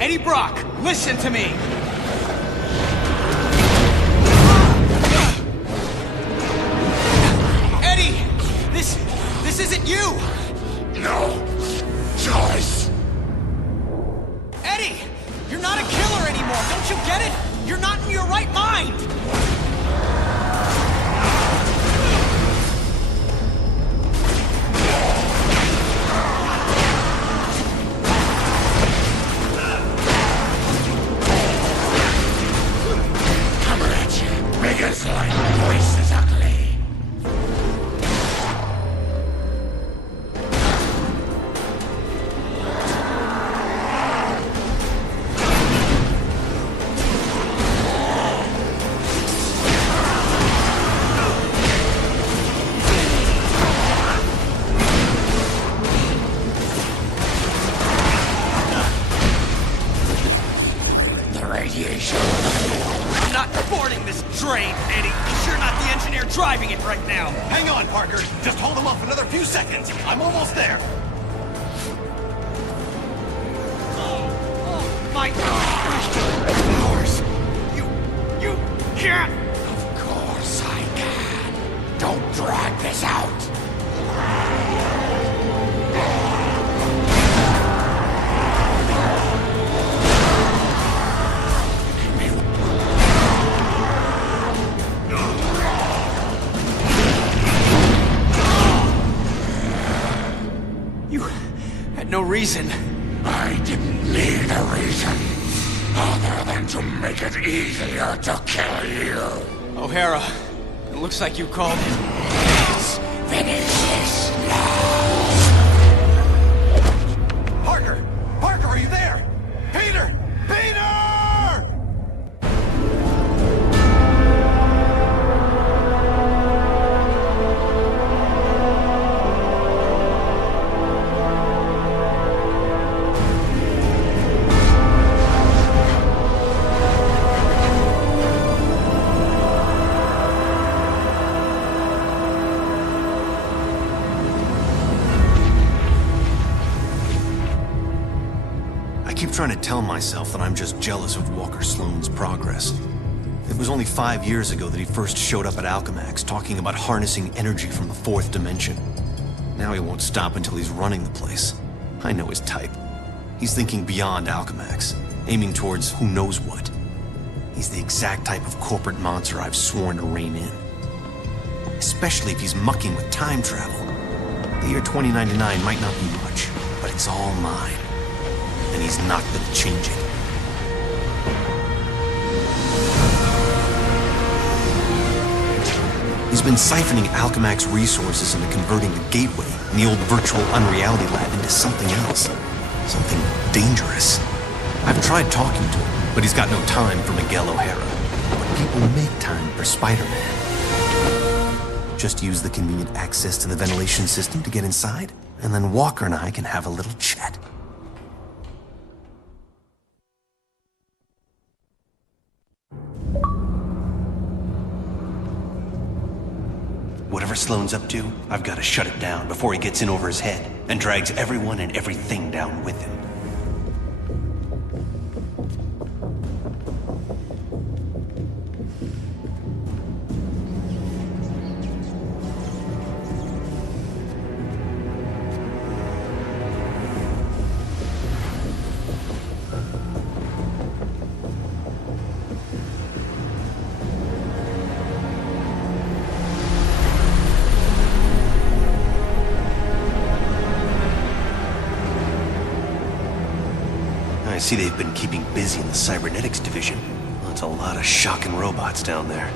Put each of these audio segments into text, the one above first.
Eddie Brock, listen to me! Eddie! This isn't you! No choice. Eddie! You're not a killer anymore, don't you get it? You're not in your right mind! Coming at you. Biggest like voice is ugly. I'm not boarding this train, Eddie. You're not the engineer driving it right now. Hang on, Parker. Just hold them off another few seconds. I'm almost there. My powers. You can't. Of course I can. Don't drag this out. No reason. I didn't need a reason, other than to make it easier to kill you. O'Hara, it looks like you called it. Let's finish this now. Parker! Parker, are you there? Peter! Peter! I keep trying to tell myself that I'm just jealous of Walker Sloan's progress. It was only 5 years ago that he first showed up at Alchemax, talking about harnessing energy from the fourth dimension. Now he won't stop until he's running the place. I know his type. He's thinking beyond Alchemax, aiming towards who knows what. He's the exact type of corporate monster I've sworn to rein in. Especially if he's mucking with time travel. The year 2099 might not be much, but it's all mine. And he's not gonna change it. He's been siphoning Alchemax resources into converting the gateway in the old virtual unreality lab into something else. Something dangerous. I've tried talking to him, but he's got no time for Miguel O'Hara. But people make time for Spider-Man. Just use the convenient access to the ventilation system to get inside, and then Walker and I can have a little chat. Whatever Sloan's up to, I've got to shut it down before he gets in over his head and drags everyone and everything down with him. I see they've been keeping busy in the cybernetics division. That's a lot of shocking robots down there.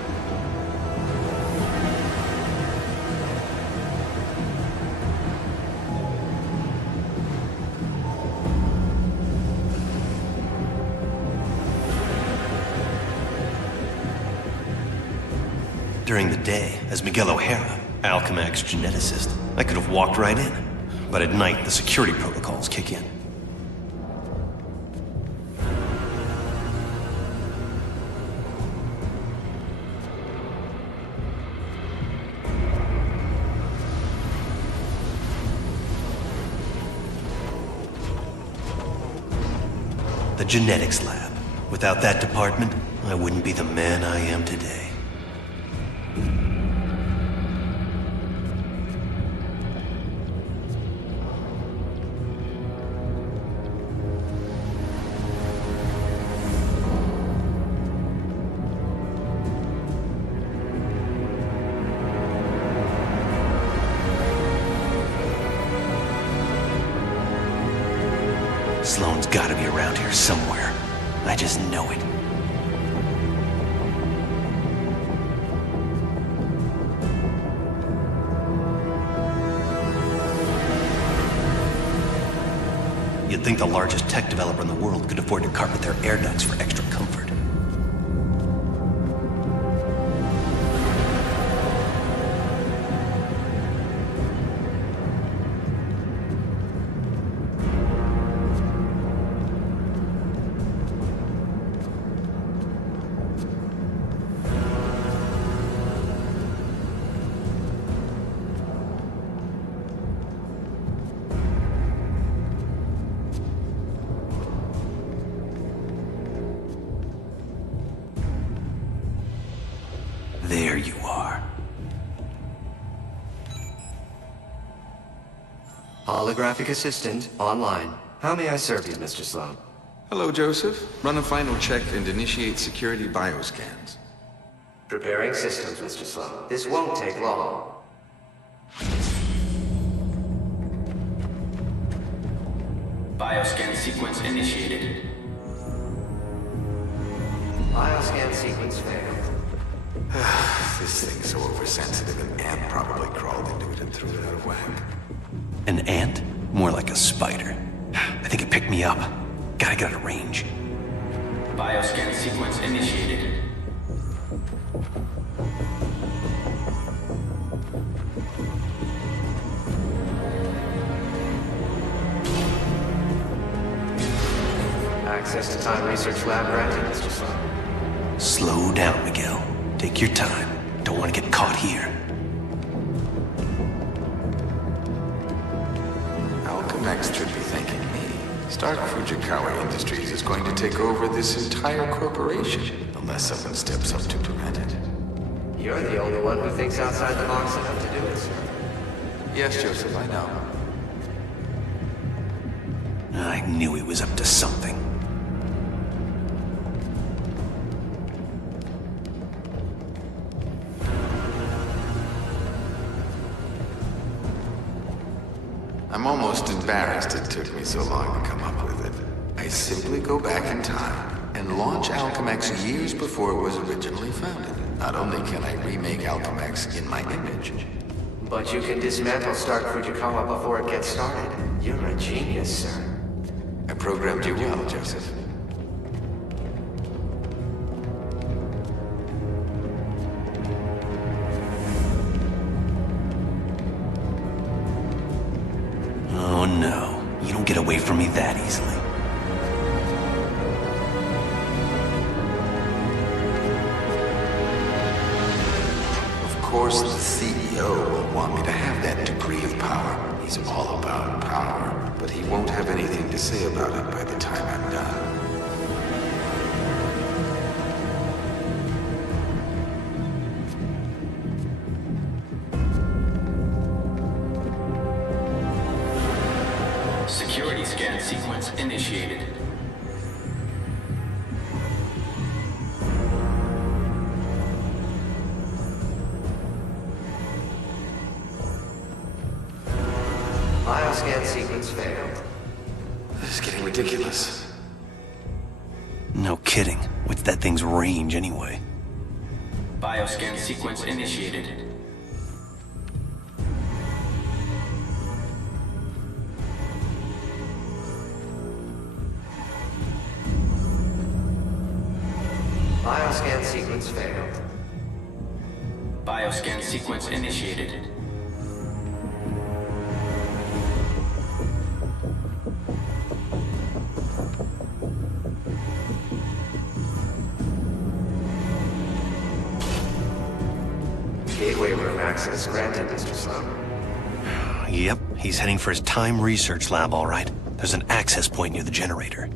During the day, as Miguel O'Hara, Alchemax geneticist, I could have walked right in. But at night, the security protocols kick in. The A genetics lab. Without that department, I wouldn't be the man I am today. Sloane's gotta be around here somewhere. I just know it. You'd think the largest tech developer in the world could afford to carpet their air ducts for extra comfort. There you are. Holographic assistant online. How may I serve you, Mr. Sloan? Hello, Joseph. Run a final check and initiate security bioscans. Preparing systems, Mr. Sloan. This won't take long. Bioscan sequence initiated. Bioscan sequence failed. This thing's so oversensitive, an ant probably crawled into it and threw it out of whack. An ant? More like a spider. I think it picked me up. Gotta get out of range. Bioscan sequence initiated. Access to Time Research Lab granted, Mr. Sloan. Slow down, Miguel. Take your time. Don't want to get caught here. Alchemax should be thanking me. Stark Fujikawa Industries is going to take over this entire corporation, unless someone steps up to prevent it. You're the only one who thinks outside the box enough to do it, sir. Yes, Joseph, I know. I knew he was up to something. I'm almost embarrassed it took me so long to come up with it. I simply go back in time and launch Alchemax years before it was originally founded. Not only can I remake Alchemax in my image, But you can dismantle Stark Fujikawa before it gets started. You're a genius, sir. I programmed you well, Joseph. Oh no, you don't get away from me that easily. Of course, the CEO will want me to have that degree of power. He's all about power, but he won't have anything to say about it by the time I'm done. Security scan sequence initiated. Bioscan sequence failed. This is getting ridiculous. No kidding. What's that thing's range anyway? Bioscan sequence initiated. Bioscan sequence failed. Bioscan sequence initiated. Gateway room access granted, Mr. Sloan. Yep, he's heading for his time research lab, all right. There's an access point near the generator.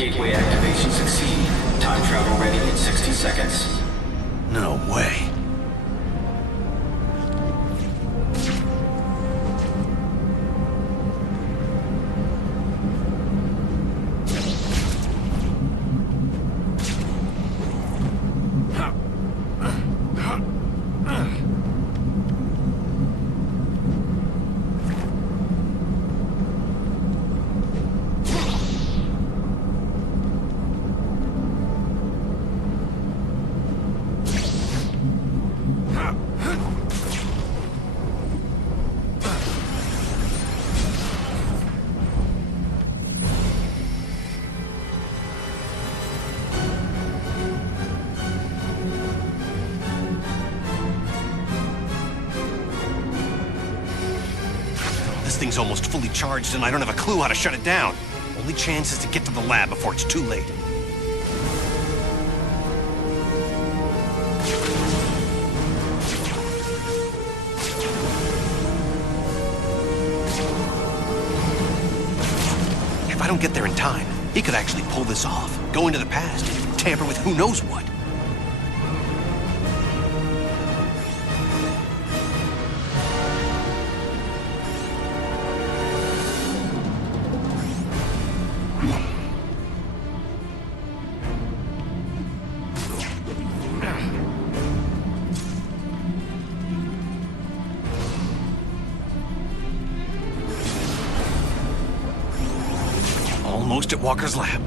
Gateway activation succeed. Time travel ready in 60 seconds. No way. This thing's almost fully charged and I don't have a clue how to shut it down. Only chance is to get to the lab before it's too late. If I don't get there in time, he could actually pull this off, go into the past, and tamper with who knows what. Almost at Walker's lab.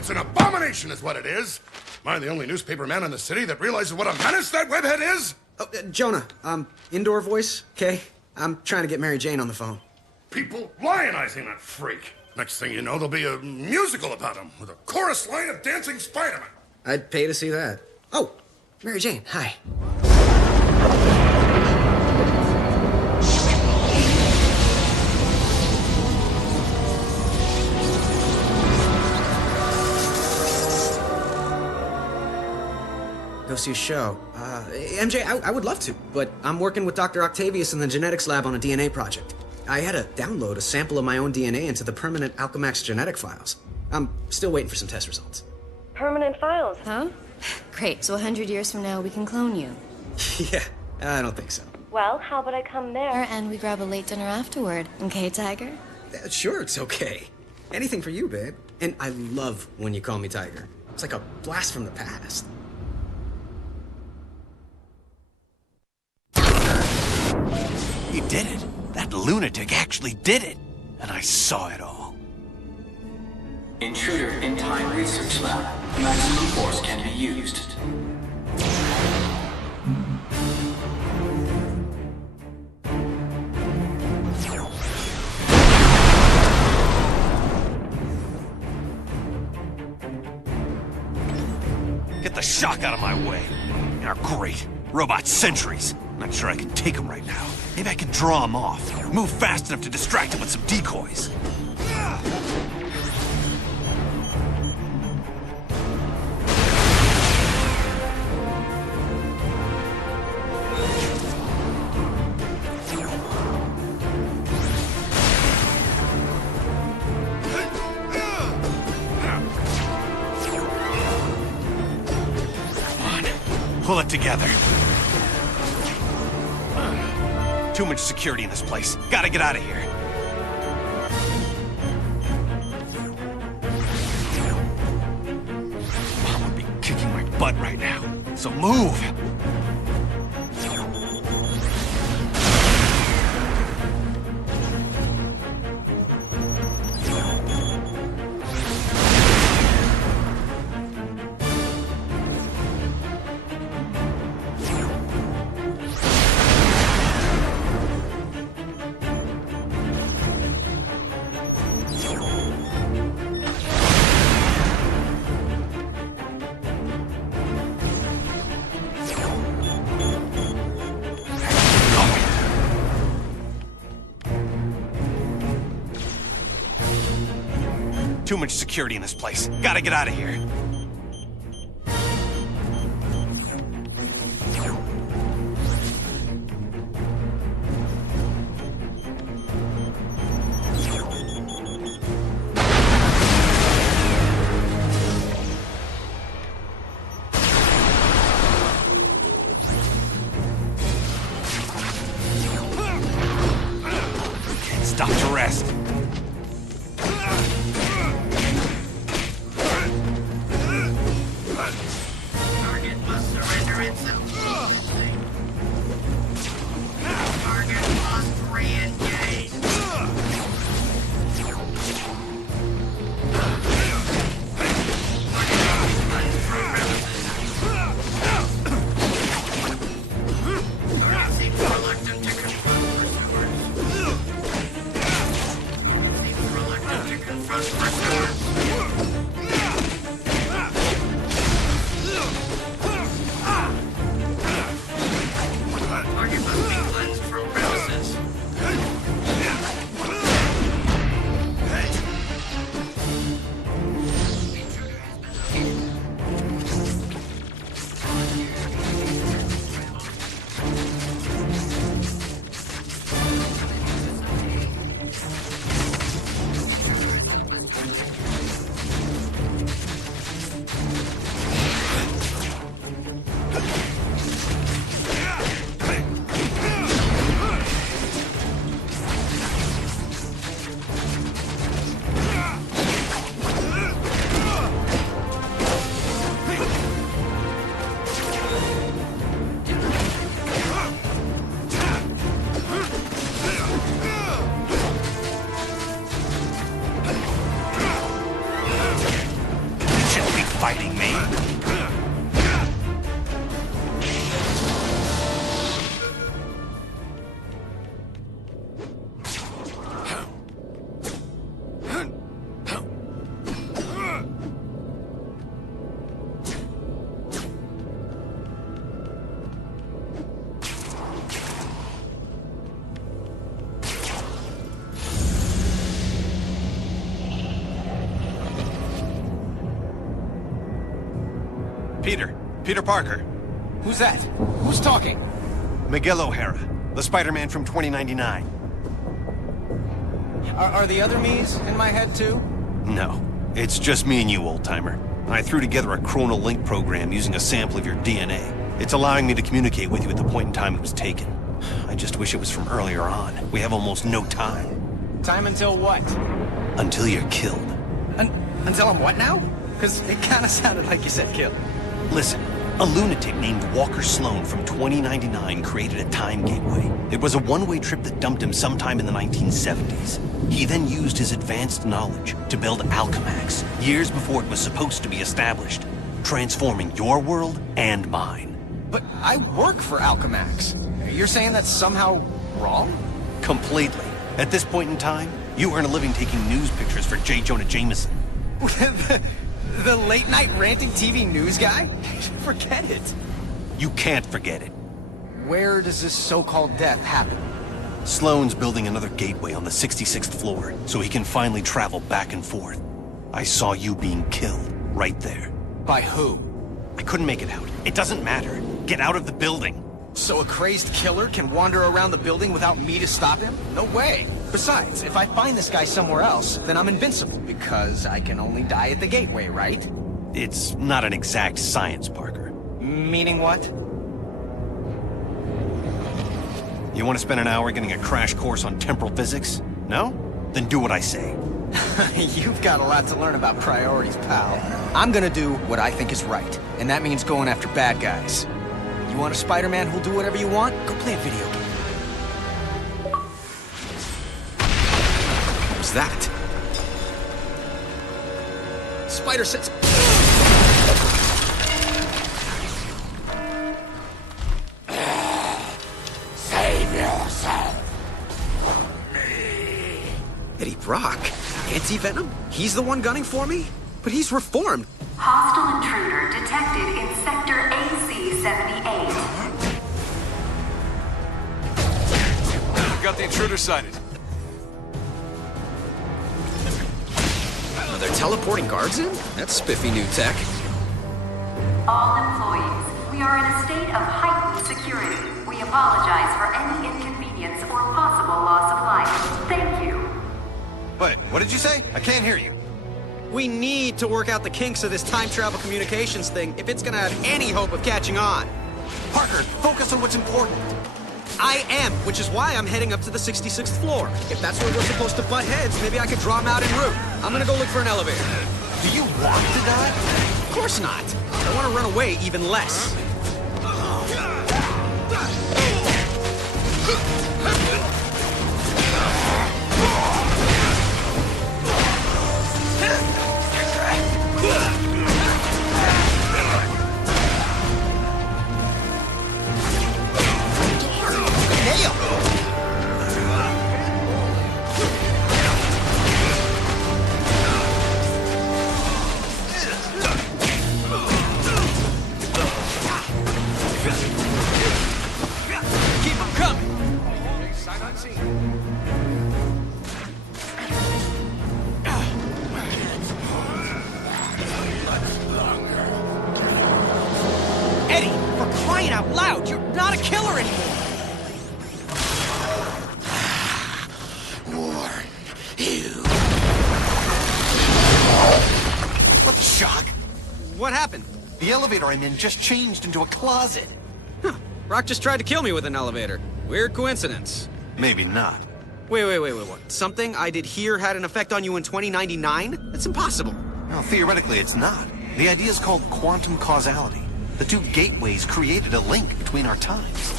It's an abomination is what it is. Am I the only newspaper man in the city that realizes what a menace that webhead is? Oh, Jonah, indoor voice, okay? I'm trying to get Mary Jane on the phone. People lionizing that freak. Next thing you know, there'll be a musical about him with a chorus line of dancing Spider-Man. I'd pay to see that. Oh, Mary Jane, hi. Go see a show. MJ, I would love to, but I'm working with Dr. Octavius in the genetics lab on a DNA project. I had to download a sample of my own DNA into the permanent Alchemax genetic files. I'm still waiting for some test results. Permanent files, huh? Great, so 100 years from now we can clone you. Yeah, I don't think so. Well, how about I come there and we grab a late dinner afterward, okay, Tiger? Sure, it's okay. Anything for you, babe. And I love when you call me Tiger. It's like a blast from the past. He did it. That lunatic actually did it. And I saw it all. Intruder in time research lab. Maximum force can be used. Get the shock out of my way. You're great. Robot sentries. Not sure I can take them right now. Maybe I can draw them off. Move fast enough to distract them with some decoys. Pull it together. Too much security in this place. Gotta get out of here. Mom would be kicking my butt right now. So move! Too much security in this place. Gotta get out of here. Can't stop to rest. fighting me. Peter Parker. Who's that? Who's talking? Miguel O'Hara, the Spider-Man from 2099. Are the other me's in my head too? No, it's just me and you, old-timer. I threw together a chronal link program using a sample of your DNA. It's allowing me to communicate with you at the point in time it was taken. I just wish it was from earlier on. We have almost no time. Time until what? Until you're killed. Until I'm what now? Because it kind of sounded like you said kill. Listen, a lunatic named Walker Sloan from 2099 created a time gateway. It was a one-way trip that dumped him sometime in the 1970s. He then used his advanced knowledge to build Alchemax, years before it was supposed to be established, transforming your world and mine. But I work for Alchemax. You're saying that's somehow wrong? Completely. At this point in time, you earn a living taking news pictures for J. Jonah Jameson. The late-night ranting TV news guy? Forget it. You can't forget it. Where does this so-called death happen? Sloan's building another gateway on the 66th floor, so he can finally travel back and forth. I saw you being killed, right there. By who? I couldn't make it out. It doesn't matter. Get out of the building. So a crazed killer can wander around the building without me to stop him? No way. Besides, if I find this guy somewhere else, then I'm invincible, because I can only die at the gateway, right? It's not an exact science, Parker. Meaning what? You want to spend an hour getting a crash course on temporal physics? No? Then do what I say. You've got a lot to learn about priorities, pal. I'm gonna do what I think is right, and that means going after bad guys. You want a Spider-Man who'll do whatever you want? Go play a video game. What was that? Spider sense. Save yourself. Eddie Brock? Anti-Venom? He's the one gunning for me? But he's reformed. Hostile intruder detected in Sector AC-78. We've got the intruder sighted. They're teleporting guards in? That's spiffy new tech. All employees, we are in a state of heightened security. We apologize for any inconvenience or possible loss of life. Thank you. Wait, what did you say? I can't hear you. We need to work out the kinks of this time travel communications thing if it's gonna have any hope of catching on. Parker, focus on what's important. I am, which is why I'm heading up to the 66th floor. If that's where we're supposed to butt heads, maybe I could draw him out en route. I'm gonna go look for an elevator. Do you want to die? Of course not. I want to run away even less. Eddie, for crying out loud, you're not a killer anymore! What the shock? What happened? The elevator I'm in just changed into a closet. Huh. Brock just tried to kill me with an elevator. Weird coincidence. Maybe not. Wait, what? Something I did here had an effect on you in 2099? That's impossible. Well, theoretically, it's not. The idea is called quantum causality. The two gateways created a link between our times.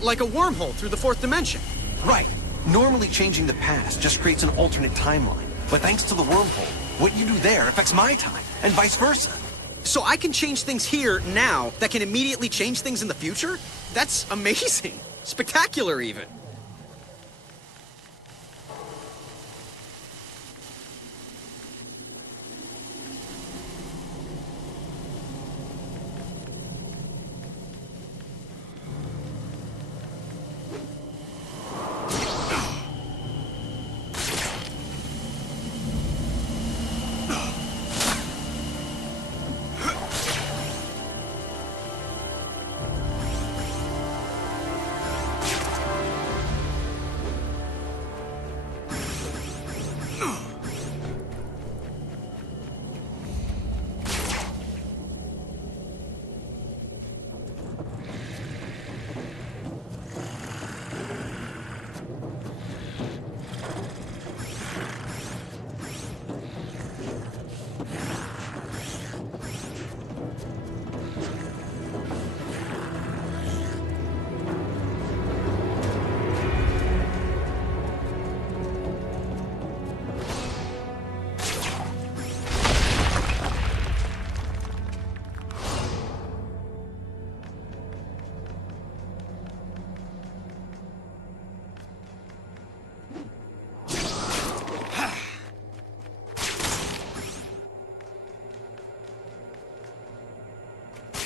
Like a wormhole through the fourth dimension. Right. Normally changing the past just creates an alternate timeline. But thanks to the wormhole, what you do there affects my time, and vice versa. So I can change things here now that can immediately change things in the future? That's amazing. Spectacular, even.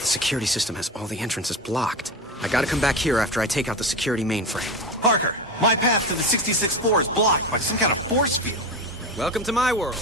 The security system has all the entrances blocked. I gotta come back here after I take out the security mainframe. Parker, my path to the 66th floor is blocked by some kind of force field. Welcome to my world.